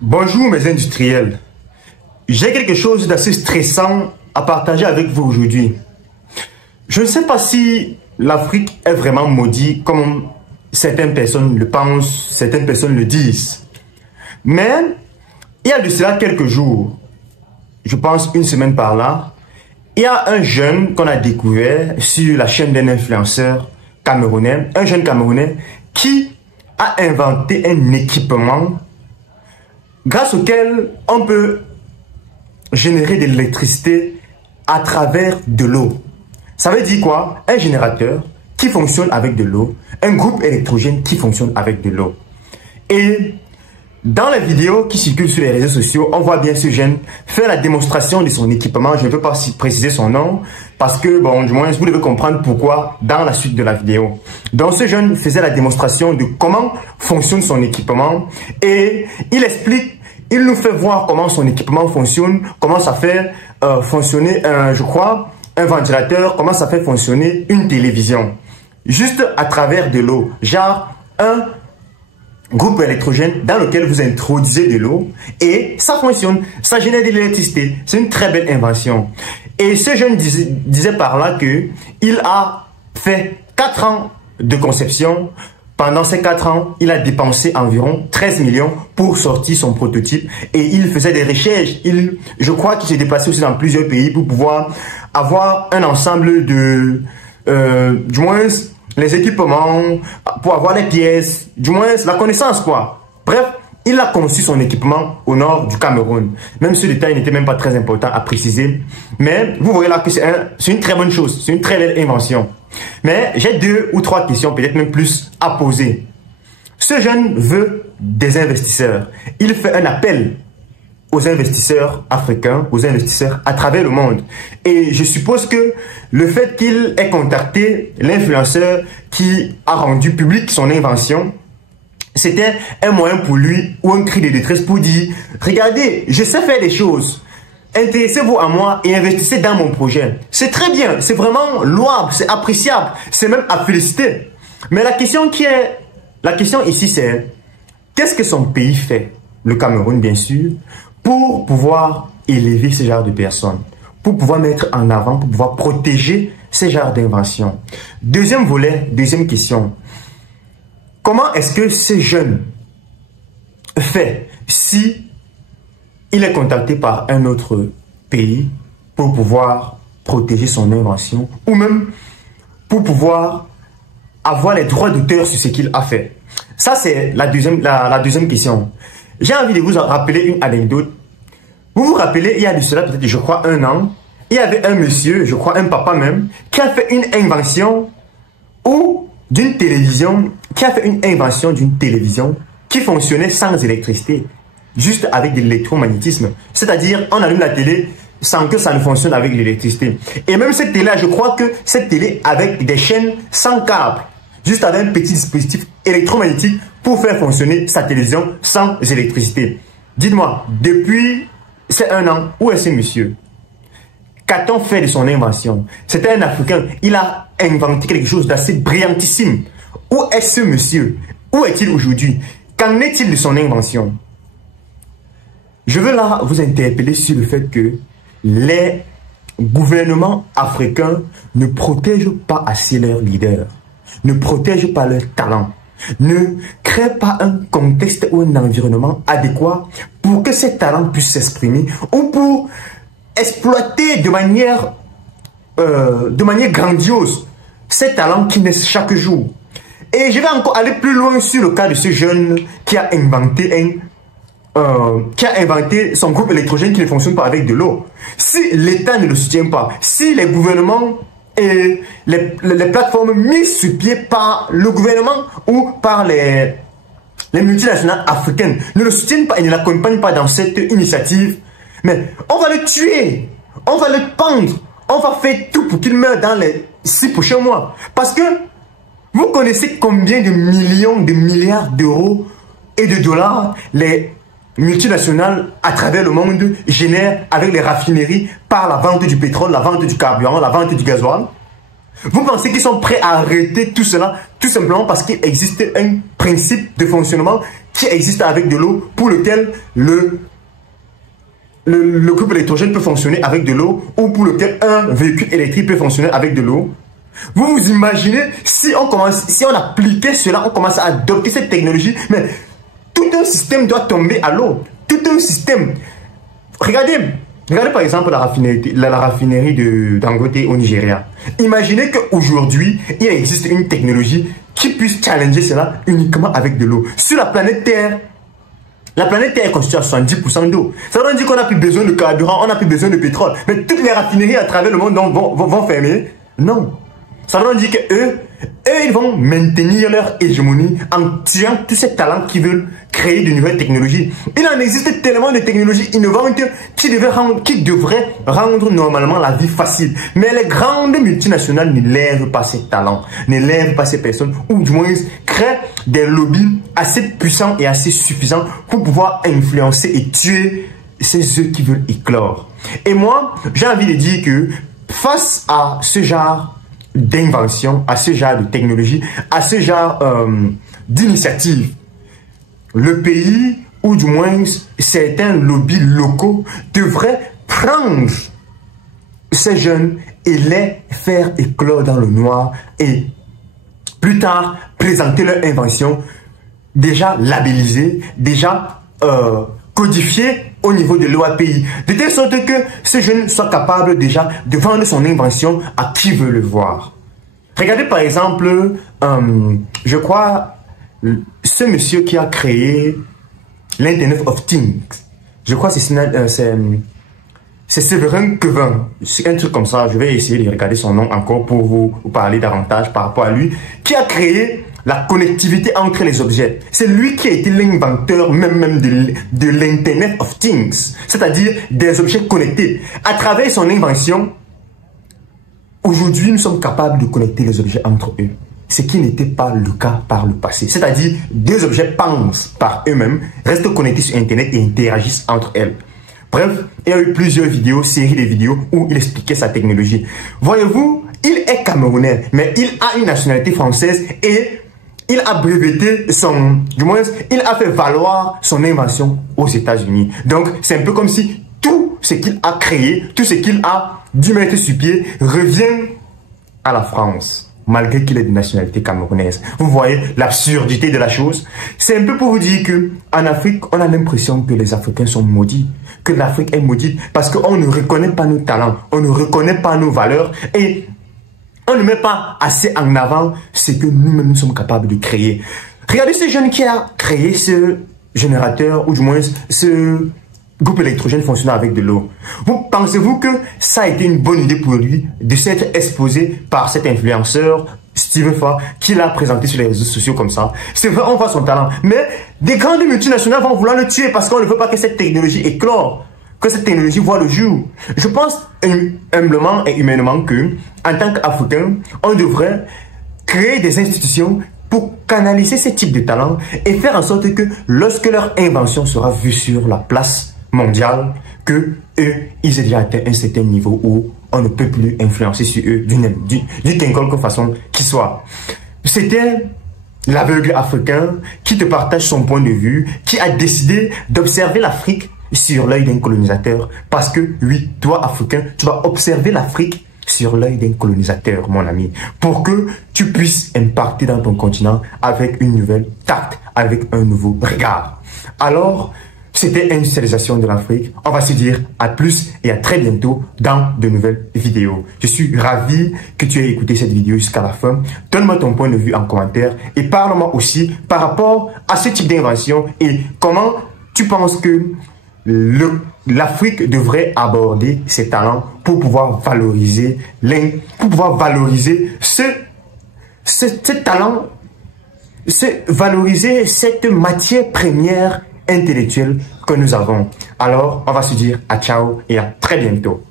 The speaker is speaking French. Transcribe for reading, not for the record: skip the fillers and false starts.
Bonjour mes industriels, j'ai quelque chose d'assez stressant à partager avec vous aujourd'hui. Je ne sais pas si l'Afrique est vraiment maudite comme certaines personnes le pensent, certaines personnes le disent. Mais il y a de cela quelques jours, je pense une semaine par là, il y a un jeune qu'on a découvert sur la chaîne d'un influenceur camerounais, un jeune camerounais qui a inventé un équipement grâce auquel on peut générer de l'électricité à travers de l'eau. Ça veut dire quoi? Un générateur qui fonctionne avec de l'eau, un groupe électrogène qui fonctionne avec de l'eau. Et dans la vidéo qui circule sur les réseaux sociaux, on voit bien ce jeune faire la démonstration de son équipement. Je ne peux pas préciser son nom parce que, bon, du moins, vous devez comprendre pourquoi dans la suite de la vidéo. Donc, ce jeune faisait la démonstration de comment fonctionne son équipement et il explique. Il nous fait voir comment son équipement fonctionne, comment ça fait fonctionner, je crois, un ventilateur, comment ça fait fonctionner une télévision. Juste à travers de l'eau, genre un groupe électrogène dans lequel vous introduisez de l'eau et ça fonctionne, ça génère de l'électricité. C'est une très belle invention. Et ce jeune disait par là que il a fait 4 ans de conception. Pendant ces 4 ans, il a dépensé environ 13 millions pour sortir son prototype et il faisait des recherches. Je crois qu'il s'est déplacé aussi dans plusieurs pays pour pouvoir avoir un ensemble de, du moins, les équipements, pour avoir les pièces, du moins, la connaissance, quoi. Bref, il a conçu son équipement au nord du Cameroun. Même ce détail n'était même pas très important à préciser. Mais vous voyez là que c'est une très bonne chose, c'est une très belle invention. Mais j'ai 2 ou 3 questions, peut-être même plus, à poser. Ce jeune veut des investisseurs. Il fait un appel aux investisseurs africains, aux investisseurs à travers le monde. Et je suppose que le fait qu'il ait contacté l'influenceur qui a rendu public son invention, c'était un moyen pour lui ou un cri de détresse pour dire « Regardez, je sais faire des choses. Intéressez-vous à moi et investissez dans mon projet. » C'est très bien, c'est vraiment louable, c'est appréciable, c'est même à féliciter. Mais la question ici c'est qu'est-ce que son pays fait, le Cameroun bien sûr, pour pouvoir élever ce genre de personnes, pour pouvoir mettre en avant, pour pouvoir protéger ce genre d'inventions. Deuxième volet, deuxième question. Comment est-ce que ce jeune fait si il est contacté par un autre pays pour pouvoir protéger son invention ou même pour pouvoir avoir les droits d'auteur sur ce qu'il a fait? Ça, c'est la deuxième question. J'ai envie de vous rappeler une anecdote. Vous vous rappelez, il y a de cela peut-être, je crois, 1 an, il y avait un monsieur, je crois un papa même, qui a fait une invention d'une télévision, qui fonctionnait sans électricité, juste avec de l'électromagnétisme. C'est-à-dire, on allume la télé sans que ça ne fonctionne avec l'électricité. Et même cette télé-là, je crois que cette télé avec des chaînes sans câble, juste avec un petit dispositif électromagnétique pour faire fonctionner sa télévision sans électricité. Dites-moi, depuis ces 1 an, où est ce monsieur? Qu'a-t-on fait de son invention? C'était un Africain. Il a inventé quelque chose d'assez brillantissime. Où est ce monsieur? Où est-il aujourd'hui? Qu'en est-il de son invention? Je veux là vous interpeller sur le fait que les gouvernements africains ne protègent pas assez leurs leaders, ne protègent pas leurs talents, ne créent pas un contexte ou un environnement adéquat pour que ces talents puissent s'exprimer ou pour exploiter de manière grandiose ces talents qui naissent chaque jour. Et je vais encore aller plus loin sur le cas de ce jeune qui a inventé son groupe électrogène qui ne fonctionne pas avec de l'eau. Si l'État ne le soutient pas, si les gouvernements et les plateformes mises sur pied par le gouvernement ou par les multinationales africaines ne le soutiennent pas et ne l'accompagnent pas dans cette initiative, mais on va le tuer, on va le pendre, on va faire tout pour qu'il meure dans les 6 prochains mois. Parce que vous connaissez combien de millions, de milliards d'euros et de dollars les multinationales à travers le monde génèrent avec les raffineries par la vente du pétrole, la vente du carburant, la vente du gasoil? Vous pensez qu'ils sont prêts à arrêter tout cela tout simplement parce qu'il existe un principe de fonctionnement qui existe avec de l'eau, pour lequel le groupe électrogène peut fonctionner avec de l'eau, ou pour lequel un véhicule électrique peut fonctionner avec de l'eau. Vous vous imaginez si on appliquait cela, on commence à adopter cette technologie, mais tout un système doit tomber à l'eau. Tout un système. Regardez par exemple la raffinerie de Dangote au Nigeria. Imaginez qu'aujourd'hui, il existe une technologie qui puisse challenger cela uniquement avec de l'eau. Sur la planète Terre est constituée à 70% d'eau. Ça veut dire qu'on n'a plus besoin de carburant, on n'a plus besoin de pétrole. Mais toutes les raffineries à travers le monde vont fermer. Non. Ça veut dire qu'eux, ils vont maintenir leur hégémonie en tuant tous ces talents qui veulent créer de nouvelles technologies. Il en existe tellement de technologies innovantes qui devraient rendre normalement la vie facile. Mais les grandes multinationales ne lèvent pas ces talents, ne lèvent pas ces personnes, ou du moins créent des lobbies assez puissants et assez suffisants pour pouvoir influencer et tuer ceux qui veulent éclore. Et moi, j'ai envie de dire que face à ce genre d'invention, à ce genre de technologie, à ce genre d'initiative, le pays, ou du moins certains lobbies locaux, devraient prendre ces jeunes et les faire éclore dans le noir et plus tard présenter leur invention déjà labellisée, déjà codifiée au niveau de l'OAPI, de telle sorte que ce jeune soit capable déjà de vendre son invention à qui veut le voir. Regardez par exemple, je crois, ce monsieur qui a créé l'Internet of Things. Je crois que c'est Séverin Quevin, un truc comme ça. Je vais essayer de regarder son nom encore pour vous parler davantage par rapport à lui, qui a créé la connectivité entre les objets. C'est lui qui a été l'inventeur même de l'Internet of Things, c'est-à-dire des objets connectés. À travers son invention, aujourd'hui, nous sommes capables de connecter les objets entre eux, ce qui n'était pas le cas par le passé. C'est-à-dire, deux objets pensent par eux-mêmes, restent connectés sur Internet et interagissent entre elles. Bref, il y a eu plusieurs vidéos, séries de vidéos où il expliquait sa technologie. Voyez-vous, il est camerounais, mais il a une nationalité française et il a breveté il a fait valoir son invention aux États-Unis. Donc, c'est un peu comme si tout ce qu'il a créé, tout ce qu'il a dû mettre sur pied revient à la France, malgré qu'il est de nationalité camerounaise. Vous voyez l'absurdité de la chose? C'est un peu pour vous dire que en Afrique, on a l'impression que les Africains sont maudits, que l'Afrique est maudite, parce qu'on ne reconnaît pas nos talents, on ne reconnaît pas nos valeurs et on ne met pas assez en avant ce que nous-mêmes sommes capables de créer. Regardez ce jeune qui a créé ce générateur, ou du moins ce groupe électrogène fonctionnant avec de l'eau. Pensez-vous que ça a été une bonne idée pour lui de s'être exposé par cet influenceur, Steven Fa, qui l'a présenté sur les réseaux sociaux comme ça? C'est vrai, on voit son talent. Mais des grandes multinationales vont vouloir le tuer parce qu'on ne veut pas que cette technologie éclore, que cette technologie voit le jour. Je pense humblement et humainement que, en tant qu'Africain, on devrait créer des institutions pour canaliser ce type de talent et faire en sorte que lorsque leur invention sera vue sur la place mondiale, que eux, ils aient déjà atteint un certain niveau où on ne peut plus influencer sur eux d'une quelconque façon qui soit. C'était l'aveugle africain qui te partage son point de vue, qui a décidé d'observer l'Afrique sur l'œil d'un colonisateur. Parce que, oui, toi, Africain, tu vas observer l'Afrique sur l'œil d'un colonisateur, mon ami, pour que tu puisses impacter dans ton continent avec une nouvelle tact, avec un nouveau regard. Alors, c'était Industrialisation de l'Afrique. On va se dire à plus et à très bientôt dans de nouvelles vidéos. Je suis ravi que tu aies écouté cette vidéo jusqu'à la fin. Donne-moi ton point de vue en commentaire et parle-moi aussi par rapport à ce type d'invention et comment tu penses que l'Afrique devrait aborder ses talents pour pouvoir valoriser ce talent, valoriser cette matière première intellectuelle que nous avons. Alors, on va se dire à ciao et à très bientôt.